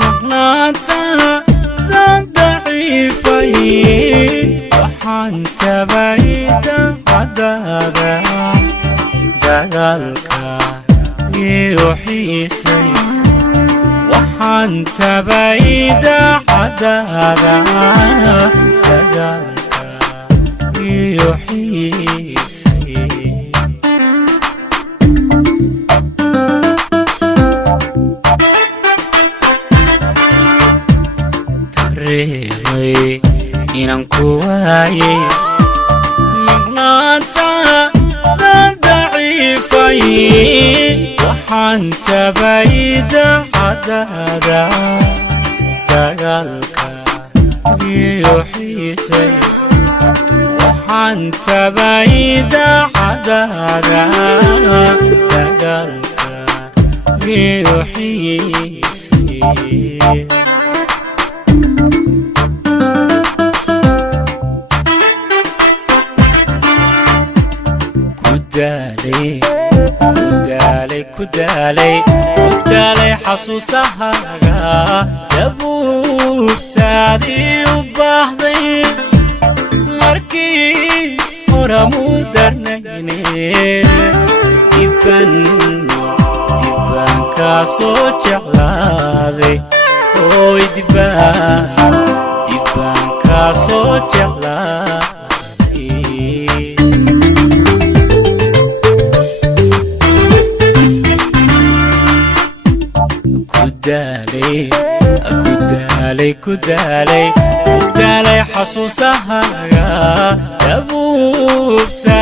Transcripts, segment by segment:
مغناتا ضعيفي وحنت بعيد عدادا دقالك يوحيسي وحنت بعيد عدادا دقالك يوحيسي تريوي inaan ku waayay maqnaanta daciifay waxaan tabayda cadaada dagaalka iyo xiisay waxaan tabayda cadaada dagaalka iyo xiisay كدالي حسوسها يبوبتادي وباحظي مركي ورمو درنيني ديبان كاسو جعلادي اوي ديبان كاسو جعلادي كدالي حسوسها يبوبتادي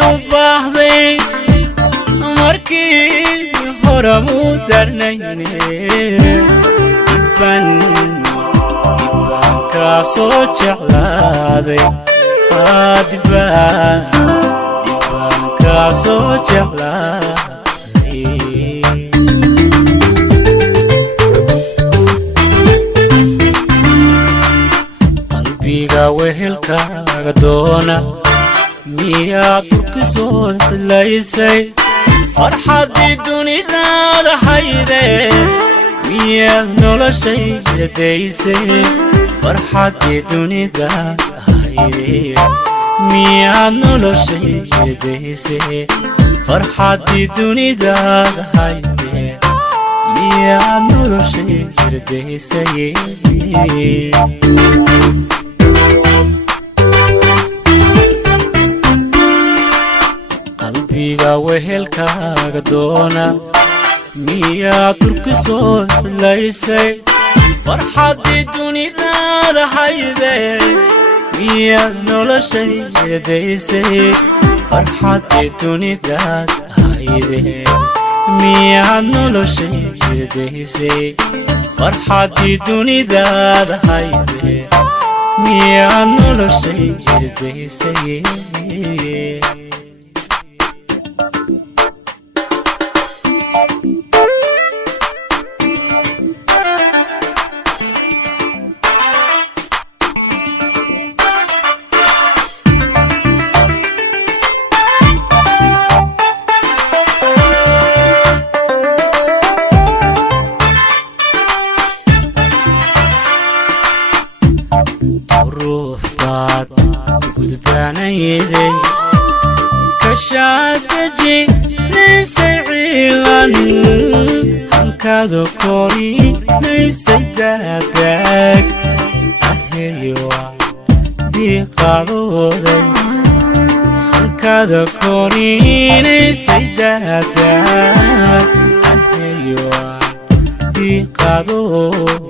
وباحظي مركي هرمو درنيني ديبان كاسو جعلادي ديبان كاسو جعلادي wehelkaaga doona miyaad turkisoo xilaysay farxaddii dunidaada hayde miyaad noloshayda daysay farxaddii dunidaada hayde miyaad noloshayda daysay farxaddii dunidaada hayde miyaad noloshayda daysay wehelkaaga doona miyaad turkisoo xilaysay farxaddii dunidaada hayde miyaad noloshayda daysay farxaddii dunidaada hayde miyaad noloshayda daysay farxaddii dunidaada hayde miyaad noloshayda daysay ruufbaad gudbaanayday kashaadaji naysay ciilan hankaada kori naysay daadaag aheywa diiqadooday hankaada kori naysay daadaag aheywa diiqadooday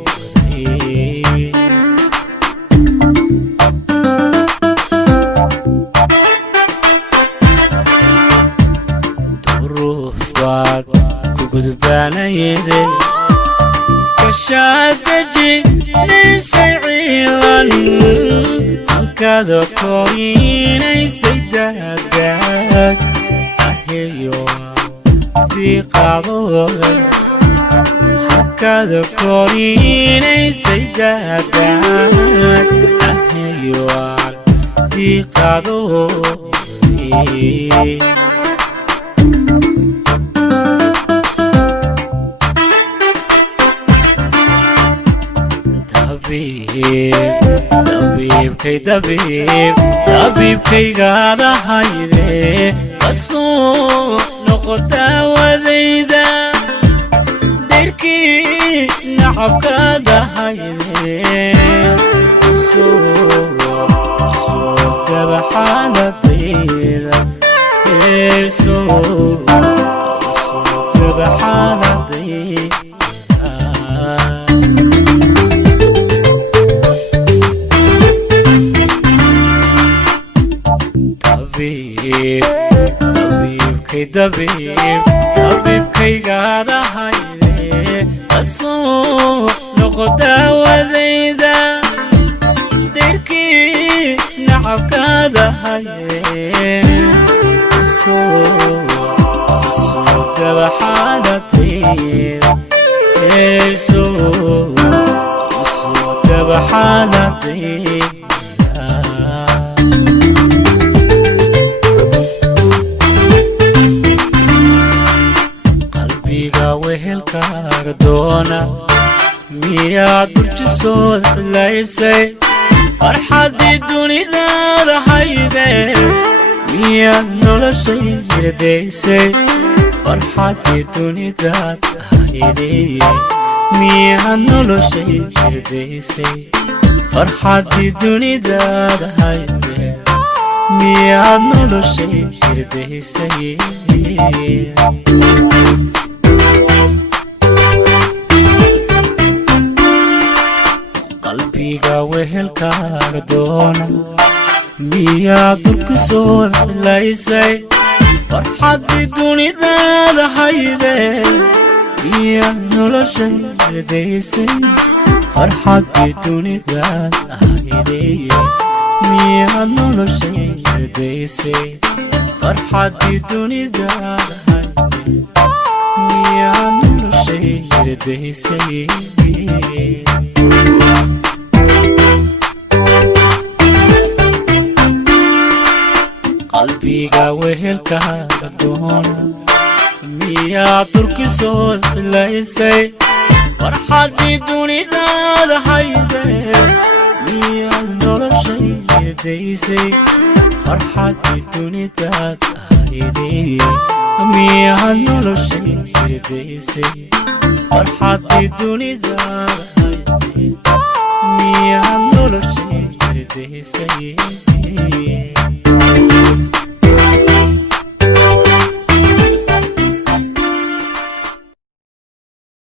gudbaanayday kashaadaji naysay ciilan hankaada kori naysay daadaag aheywa diiqadooday hankaada kori naysay daadaag aheywa diiqadooday dabiibkaygaada hayde kasoo noqo daawadayda dayrkii nacabkaada hayde soo gabaxaaladayda soo gabaxaaladayda dabiibkaygaada hayde kasoo noqo daawadayda dayrkii nacabkaada hayde soo gabaxaaladayda soo gabaxaaladayda wehelkaaga doona miyaad burjisood cilaysay farxaddii dunidaada hayde miyaad noloshay hirdaysay farxaddii dunidaada hayde miyaad noloshay hirdaysay farxaddii dunidaada hayde miyaad noloshay hirdaysay qalbiga wehelkaaga doona miyaad durkisood cilaysay farxaddii dunidaada hayde miyaad noloshay hirdaysay farxaddii dunidaada hayde miyaad noloshay hirdaysay farxaddii dunidaada hayde miyaad noloshay hirdaysay qalbiga wehelkaaga doona miyaad durkisood cilaysay farxaddii dunidaada hayde miyaad noloshay hirdaysay farxaddii dunidaada hayde miyaad noloshay hirdaysay farxaddii dunidaada hayde miyaad noloshay hirdaysay